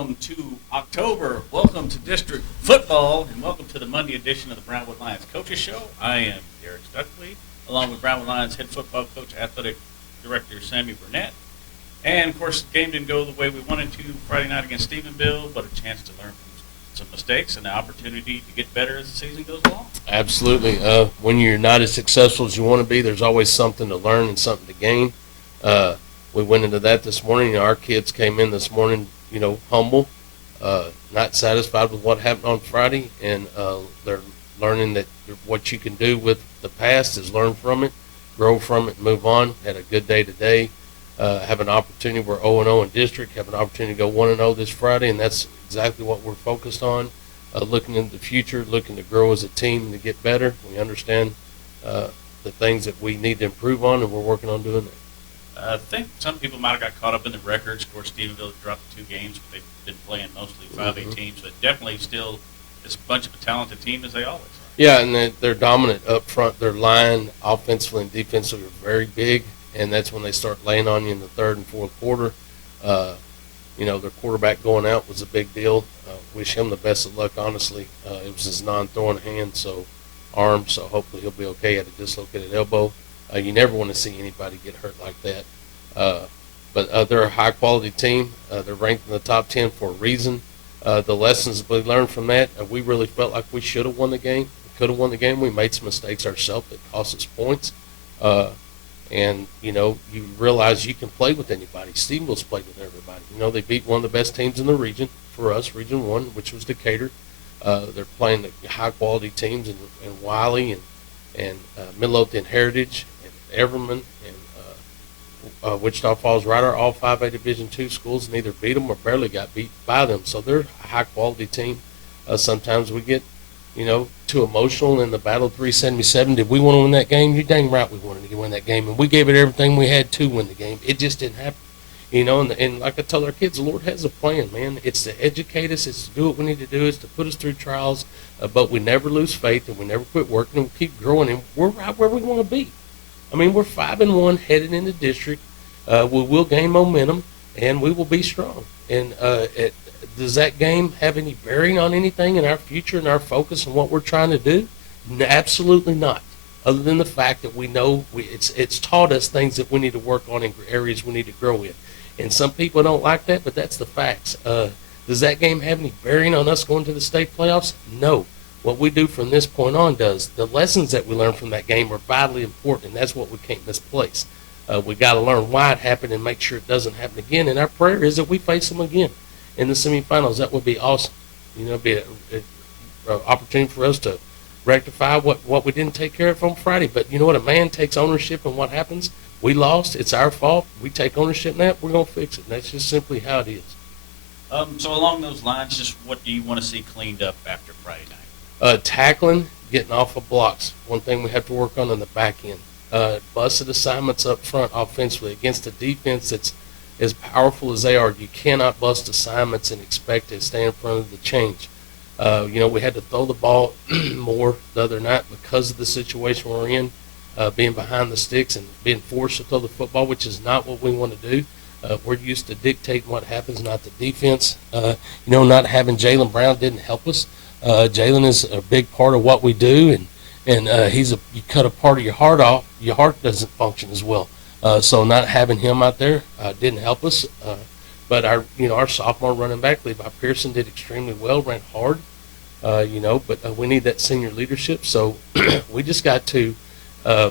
welcome to October. Welcome to District Football, and welcome to the Monday edition of the Brownwood Lions Coaches Show. I am Derek Stuckley, along with Brownwood Lions head football coach, athletic director Sammy Burnett. And, of course, the game didn't go the way we wanted to Friday night against Stephenville, but a chance to learn from some mistakes and the opportunity to get better as the season goes along. Absolutely. When you're not as successful as you want to be, there's always something to learn and something to gain. We went into that this morning. Our kids came in this morning, humble, not satisfied with what happened on Friday, and they're learning that what you can do with the past is learn from it, grow from it, move on. Had a good day today. Have an opportunity. We're 0-0 in district. Have an opportunity to go 1-0 this Friday, and that's exactly what we're focused on. Looking into the future, looking to grow as a team and to get better. We understand the things that we need to improve on, and we're working on doing that. I think some people might have got caught up in the records. Of course, Stephenville dropped 2 games, but they've been playing mostly 5A teams. But definitely still as bunch of a talented team as they always are. Yeah, and they're dominant up front. Their line, offensively and defensively, are very big, and that's when they start laying on you in the third and fourth quarter. Their quarterback going out was a big deal. Wish him the best of luck, honestly. It was his non-throwing hand, so hopefully he'll be okay. Had a dislocated elbow. You never want to see anybody get hurt like that. But they're a high-quality team. They're ranked in the top 10 for a reason. The lessons we learned from that, we really felt like we should have won the game. We could have won the game. We made some mistakes ourselves that cost us points. You realize you can play with anybody. Stephenville's played with everybody. They beat one of the best teams in the region for us, Region 1, which was Decatur. They're playing the high-quality teams in Wiley and Midlothian Heritage and Everman and Wichita Falls Rider, all 5A Division II schools, and either beat them or barely got beat by them. So they're a high-quality team. Sometimes we get too emotional in the Battle of 377. Did we want to win that game? You're dang right we wanted to win that game, and we gave it everything we had to win the game. It just didn't happen. And like I tell our kids, the Lord has a plan, man. It's to educate us. It's to do what we need to do. It's to put us through trials. But we never lose faith, and we never quit working, and we keep growing, and we're right where we want to be. We're 5-1 headed into district. We will gain momentum, and we will be strong. And does that game have any bearing on anything in our future and our focus and what we're trying to do? Absolutely not. Other than the fact that we know it's taught us things that we need to work on in areas we need to grow in. And some people don't like that, but that's the facts. Does that game have any bearing on us going to the state playoffs? No. What we do from this point on does. The lessons that we learn from that game are vitally important, and that's what we can't misplace. We got to learn why it happened and make sure it doesn't happen again. And our prayer is that we face them again in the semifinals. That would be awesome. It'd be an opportunity for us to rectify what we didn't take care of on Friday. But you know what? A man takes ownership in what happens. We lost. It's our fault. We take ownership in that. We're going to fix it. And that's just simply how it is. So along those lines, just what do you want to see cleaned up after Friday night? Tackling, getting off of blocks. One thing we have to work on in the back end. Busted assignments up front offensively against a defense that's as powerful as they are. You cannot bust assignments and expect to stay in front of the change. We had to throw the ball more the other night because of the situation we're in, being behind the sticks and being forced to throw the football, which is not what we want to do. We're used to dictating what happens, not the defense. Not having Jalen Brown didn't help us. Jalen is a big part of what we do, and you cut a part of your heart off, your heart doesn't function as well. So not having him out there didn't help us. But our sophomore running back, Levi Pearson, did extremely well, ran hard. But we need that senior leadership. So we just got to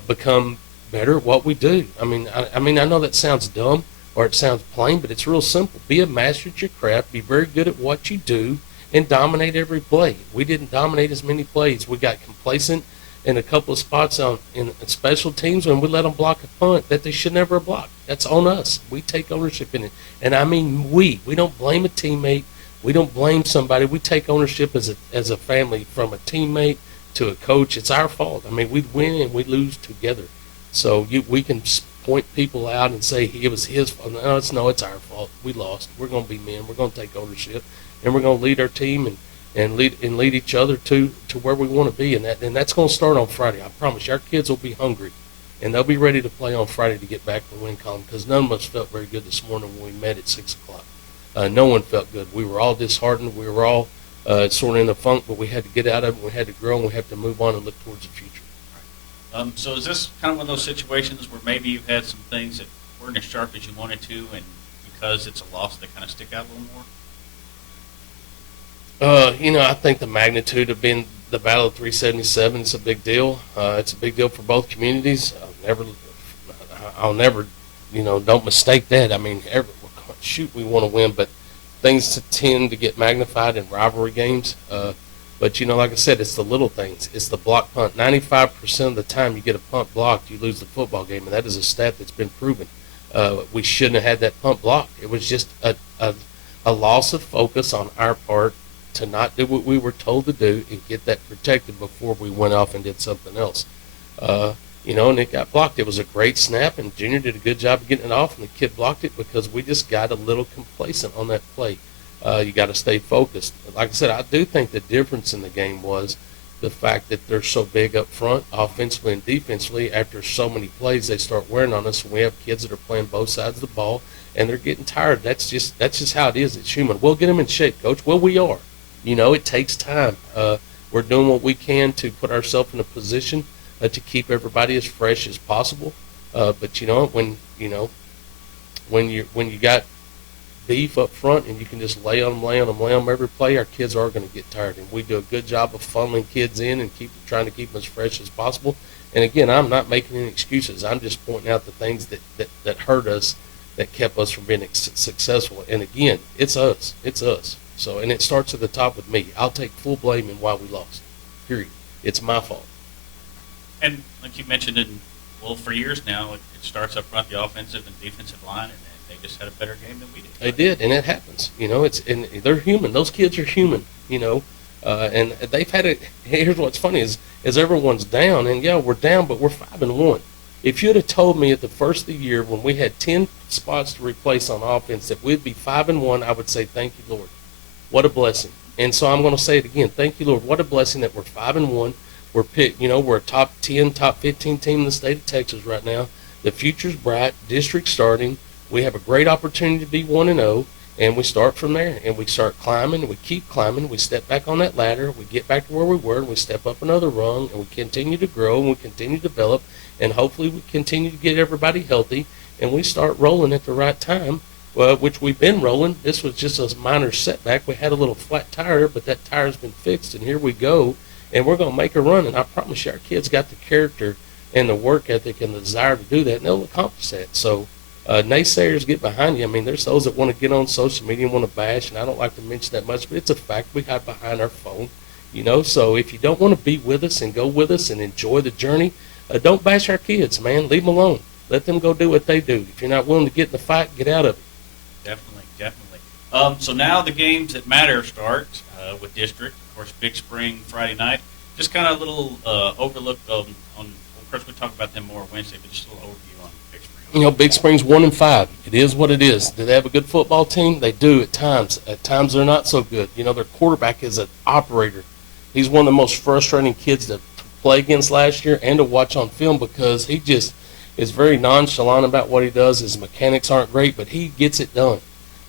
become better at what we do. I know that sounds dumb or it sounds plain, but it's real simple. Be a master at your craft. Be very good at what you do and dominate every play. We didn't dominate as many plays. We got complacent in a couple of spots in special teams when we let them block a punt that they should never have blocked. That's on us. We take ownership in it. And we don't blame a teammate. We don't blame somebody. We take ownership as a family, from a teammate to a coach. It's our fault. We win and we lose together. So we can point people out and say it was his fault. No, it's our fault. We lost. We're going to be men. We're going to take ownership, and we're going to lead our team and lead each other to where we want to be. And that's going to start on Friday. I promise you, our kids will be hungry, and they'll be ready to play on Friday to get back to the win column, because none of us felt very good this morning when we met at 6 o'clock. No one felt good. We were all disheartened. We were all sort of in a funk, but we had to get out of it. We had to grow, and we have to move on and look towards the future. So is this kind of one of those situations where maybe you've had some things that weren't as sharp as you wanted to, and because it's a loss, they kind of stick out a little more? I think the magnitude of being the Battle of 377 is a big deal. It's a big deal for both communities. I'll never, don't mistake that. I mean, we want to win, but things tend to get magnified in rivalry games. But, like I said, it's the little things. It's the block punt. 95% of the time you get a punt blocked, you lose the football game, and that is a stat that's been proven. We shouldn't have had that punt blocked. It was just a loss of focus on our part to not do what we were told to do and get that protected before we went off and did something else. And it got blocked. It was a great snap, and Junior did a good job of getting it off, and the kid blocked it because we just got a little complacent on that play. You got to stay focused. Like I said, I do think the difference in the game was the fact that they're so big up front, offensively and defensively. After so many plays, they start wearing on us. And we have kids that are playing both sides of the ball, and they're getting tired. That's just how it is. It's human. We'll get them in shape, Coach. Well, we are. It takes time. We're doing what we can to put ourselves in a position to keep everybody as fresh as possible. But when you got beef up front and you can just lay on them every play, our kids are going to get tired. And we do a good job of funneling kids in and trying to keep them as fresh as possible. And again, I'm not making any excuses. I'm just pointing out the things that hurt us, that kept us from being successful. And again, it's us. It's us. So, and it starts at the top with me. I'll take full blame in why we lost. Period. It's my fault. And like you mentioned, for years now, it starts up front, the offensive and defensive line, and they just had a better game than we did. They did, and it happens. And they're human. Those kids are human. And they've had it. Here's what's funny is everyone's down, and yeah, we're down, but we're 5-1. If you'd have told me at the first of the year when we had 10 spots to replace on offense that we'd be 5-1, I would say thank you, Lord. What a blessing. And so I'm going to say it again. Thank you, Lord. What a blessing that we're 5-1. We're picked. We're a top 10, top 15 team in the state of Texas right now. The future's bright. District starting. We have a great opportunity to be 1-0, and we start from there. And we start climbing, and we keep climbing. We step back on that ladder. We get back to where we were, and we step up another rung, and we continue to grow, and we continue to develop, and hopefully we continue to get everybody healthy, and we start rolling at the right time, which we've been rolling. This was just a minor setback. We had a little flat tire, but that tire's been fixed, and here we go, and we're going to make a run. And I promise you, our kids got the character and the work ethic and the desire to do that, and they'll accomplish that. So naysayers get behind you. I mean, there's those that want to get on social media and want to bash, and I don't like to mention that much, but it's a fact. We hide behind our phone, So if you don't want to be with us and go with us and enjoy the journey, don't bash our kids, man. Leave them alone. Let them go do what they do. If you're not willing to get in the fight, get out of it. Definitely. So now the games that matter start with district. Of course, Big Spring Friday night. Just kind of a little overlook on. Of course, we'll talk about them more Wednesday, but just a little overview on Big Spring. Big Spring's 1-5. It is what it is. Do they have a good football team? They do at times. At times they're not so good. Their quarterback is an operator. He's one of the most frustrating kids to play against last year and to watch on film because he just is very nonchalant about what he does. His mechanics aren't great, but he gets it done.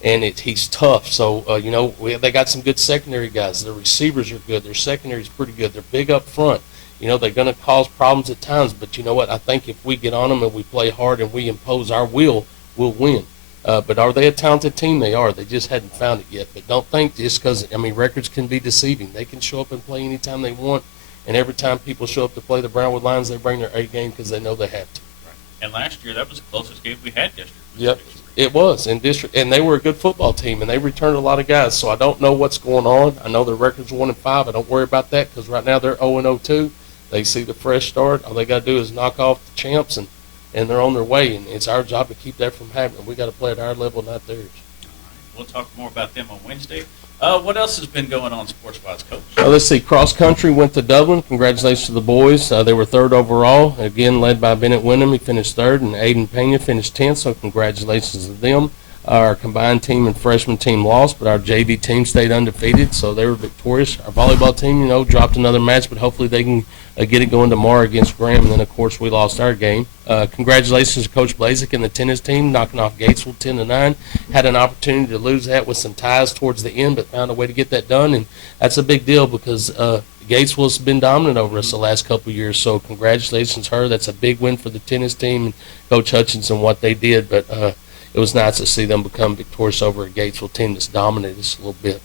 And he's tough. So, they got some good secondary guys. Their receivers are good. Their secondary is pretty good. They're big up front. They're going to cause problems at times. But you know what? I think if we get on them and we play hard and we impose our will, we'll win. But are they a talented team? They are. They just hadn't found it yet. But don't think just because, records can be deceiving. They can show up and play anytime they want. And every time people show up to play the Brownwood Lions, they bring their A game because they know they have to. Right. And last year, that was the closest game we had district. Yep. It was in district, and they were a good football team, and they returned a lot of guys. So I don't know what's going on. I know their record's 1-5. I don't worry about that because right now they're 0-2. They see the fresh start. All they got to do is knock off the champs, and they're on their way. And it's our job to keep that from happening. We got to play at our level, not theirs. All right. We'll talk more about them on Wednesday. What else has been going on sports-wise, Coach? Let's see. Cross country went to Dublin. Congratulations to the boys. They were third overall, again led by Bennett Wyndham. He finished third, and Aiden Pena finished 10th, so congratulations to them. Our combined team and freshman team lost, but our JV team stayed undefeated, so they were victorious. Our volleyball team, dropped another match, but hopefully they can get it going tomorrow against Graham. And then, of course, we lost our game. Congratulations to Coach Blazek and the tennis team, knocking off Gatesville 10-9. Had an opportunity to lose that with some ties towards the end, but found a way to get that done, and that's a big deal because Gatesville's been dominant over us the last couple of years. So congratulations to her. That's a big win for the tennis team and Coach Hutchinson, what they did, but it was nice to see them become victorious over a Gatesville team that's dominated us a little bit.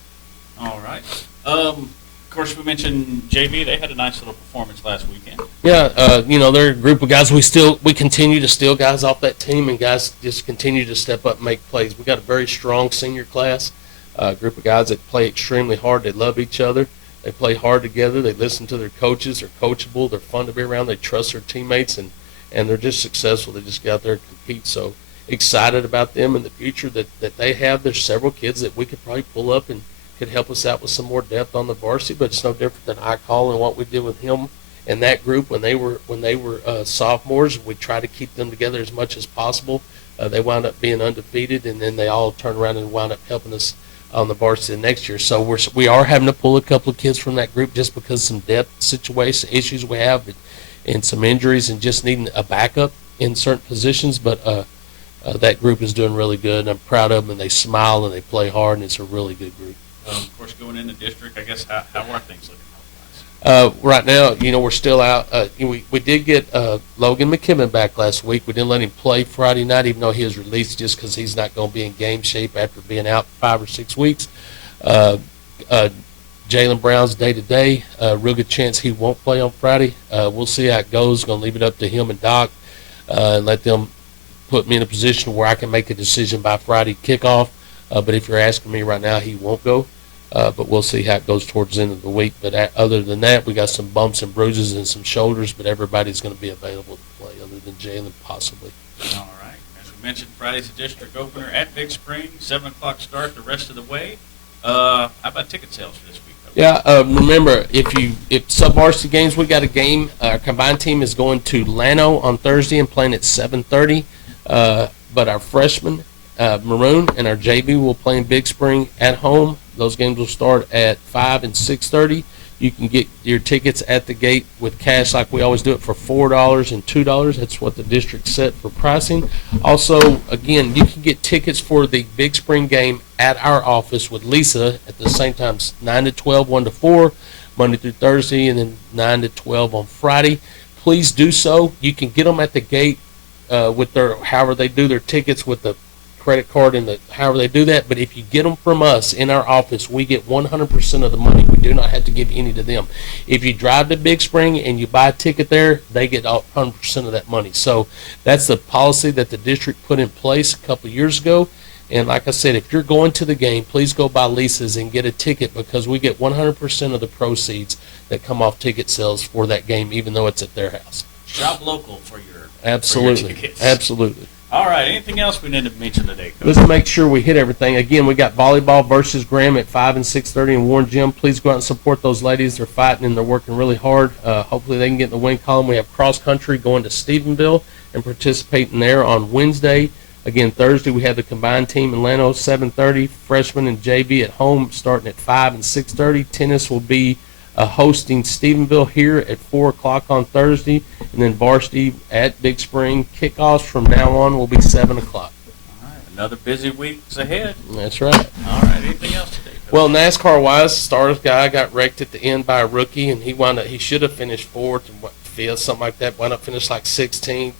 All right. Of course, we mentioned JV. They had a nice little performance last weekend. Yeah, they're a group of guys. We continue to steal guys off that team, and guys just continue to step up and make plays. We got a very strong senior class, a group of guys that play extremely hard. They love each other. They play hard together. They listen to their coaches. They're coachable. They're fun to be around. They trust their teammates, and they're just successful. They just get out there and compete. So excited about them and the future that they have. There's several kids that we could probably pull up and could help us out with some more depth on the varsity, but it's no different than I-Call and what we did with him and that group when they were sophomores. We try to keep them together as much as possible. They wound up being undefeated, and then they all turned around and wound up helping us on the varsity next year. So we are having to pull a couple of kids from that group just because some depth situation issues we have and some injuries and just needing a backup in certain positions, but that group is doing really good, and I'm proud of them, and they smile and they play hard, and it's a really good group. Of course, going into district, I guess, how are things looking health-wise? Right now, we're still out. We did get Logan McKibben back last week. We didn't let him play Friday night, even though he was released just because he's not going to be in game shape after being out 5 or 6 weeks. Jalen Brown's day-to-day. Real good chance he won't play on Friday. We'll see how it goes. Going to leave it up to him and Doc and let them put me in a position where I can make a decision by Friday kickoff. But if you're asking me right now, he won't go. But we'll see how it goes towards the end of the week. But other than that, we got some bumps and bruises and some shoulders, but everybody's going to be available to play other than Jalen possibly. All right. As we mentioned, Friday's the district opener at Big Spring, 7 o'clock start the rest of the way. How about ticket sales for this week? Yeah, remember, if sub-varsity games, we got a game. Our combined team is going to Llano on Thursday and playing at 7:30. But our freshmen, Maroon, and our JV will play in Big Spring at home. Those games will start at 5 and 6:30. You can get your tickets at the gate with cash like we always do it for $4 and $2. That's what the district set for pricing. Also, again, you can get tickets for the Big Spring game at our office with Lisa at the same time, 9 to 12, 1 to 4, Monday through Thursday, and then 9 to 12 on Friday. Please do so. You can get them at the gate with their however they do their tickets with the credit card and however they do that. But if you get them from us in our office, we get 100% of the money. We do not have to give any to them. If you drive to Big Spring and you buy a ticket there, they get 100% of that money. So that's the policy that the district put in place a couple of years ago. And like I said, if you're going to the game, please go by Lisa's and get a ticket because we get 100% of the proceeds that come off ticket sales for that game, even though it's at their house. Shop local for your Absolutely. For your tickets. Absolutely. All right. Anything else we need to mention today, Coach? Let's make sure we hit everything. Again, we got volleyball versus Graham at 5 and 6:30 in Warren Gym. Please go out and support those ladies. They're fighting and they're working really hard. Hopefully they can get in the win column. We have cross country going to Stephenville and participating there on Wednesday. Again, Thursday we have the combined team in Llano 7:30. Freshmen and JV at home starting at 5 and 6:30. Tennis will be hosting Stephenville here at 4 o'clock on Thursday, and then varsity at Big Spring. Kickoffs from now on will be 7 o'clock. All right, another busy week's ahead. That's right. All right, anything else today, Coach? Well, NASCAR-wise, Stars guy got wrecked at the end by a rookie, and he should have finished fourth and fifth, something like that. Wound up finished like 16th.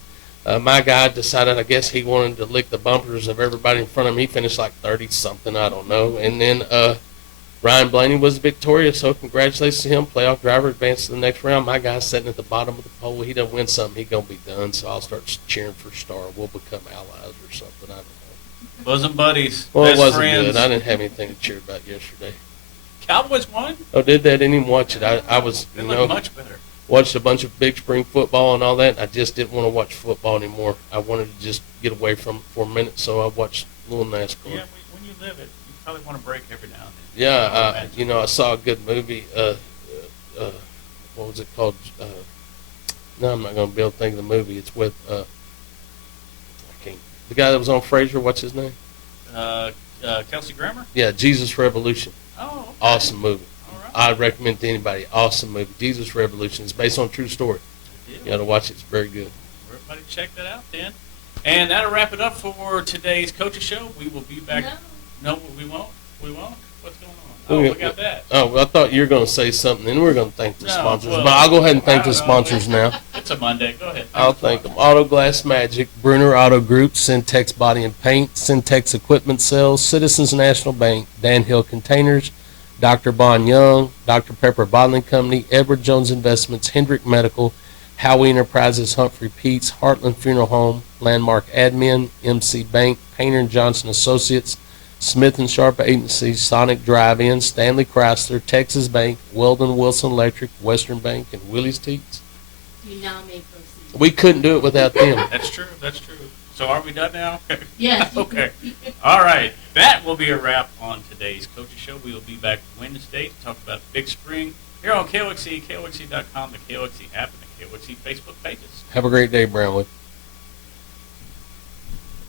My guy decided, I guess he wanted to lick the bumpers of everybody in front of him. He finished like 30-something, I don't know. And then Ryan Blaney was victorious, so congratulations to him. Playoff driver advanced to the next round. My guy's sitting at the bottom of the pole. He doesn't win something, he's going to be done, so I'll start cheering for Star. We'll become allies or something, I don't know. Bosom buddies, Well, best it wasn't friends. good. I didn't have anything to cheer about yesterday. Cowboys won? Oh, did they? I didn't even watch it. I was, They look much better. watched a bunch of Big Spring football and all that, and I just didn't want to watch football anymore. I wanted to just get away from it for a minute, so I watched a little NASCAR. Yeah, when you live it, you probably want to break every now and then. Yeah, I saw a good movie. What was it called? No, I'm not going to be able to think of the movie. It's with I can't. The guy that was on Frasier. What's his name? Kelsey Grammer? Yeah, Jesus Revolution. Oh, okay. Awesome movie. All right. I recommend to anybody. Awesome movie. Jesus Revolution. It's based on a true story. Good You deal. got to watch it. It's very good. Everybody check that out then. And that'll wrap it up for today's Coaches Show. We will be back. No, we won't. We won't? What's going on? Oh, we got that. Oh, well, I thought you were going to say something, and we're going to thank the No, sponsors. well, but I'll go ahead and I thank the don't know. sponsors now. It's a Monday. Go ahead. I'll thank them. Auto Glass Magic, Bruner Auto Group, Syntex Body and Paint, Syntex Equipment Sales, Citizens National Bank, Dan Hill Containers, Dr. Bon Young, Dr. Pepper Bottling Company, Edward Jones Investments, Hendrick Medical, Howie Enterprises, Humphrey Peets, Heartland Funeral Home, Landmark Admin, MC Bank, Painter and Johnson Associates, Smith and Sharp Agency, Sonic Drive-In, Stanley Chrysler, Texas Bank, Weldon Wilson Electric, Western Bank, and Willie's Teats. You now may proceed. We couldn't do it without them. That's true. That's true. So are we done now? Yes. Okay. All right. That will be a wrap on today's Coaches Show. We will be back Wednesday to talk about Big Spring here on KOXC, KOXC.com, the KOXC app, and the KOXC Facebook pages. Have a great day, Brownwood.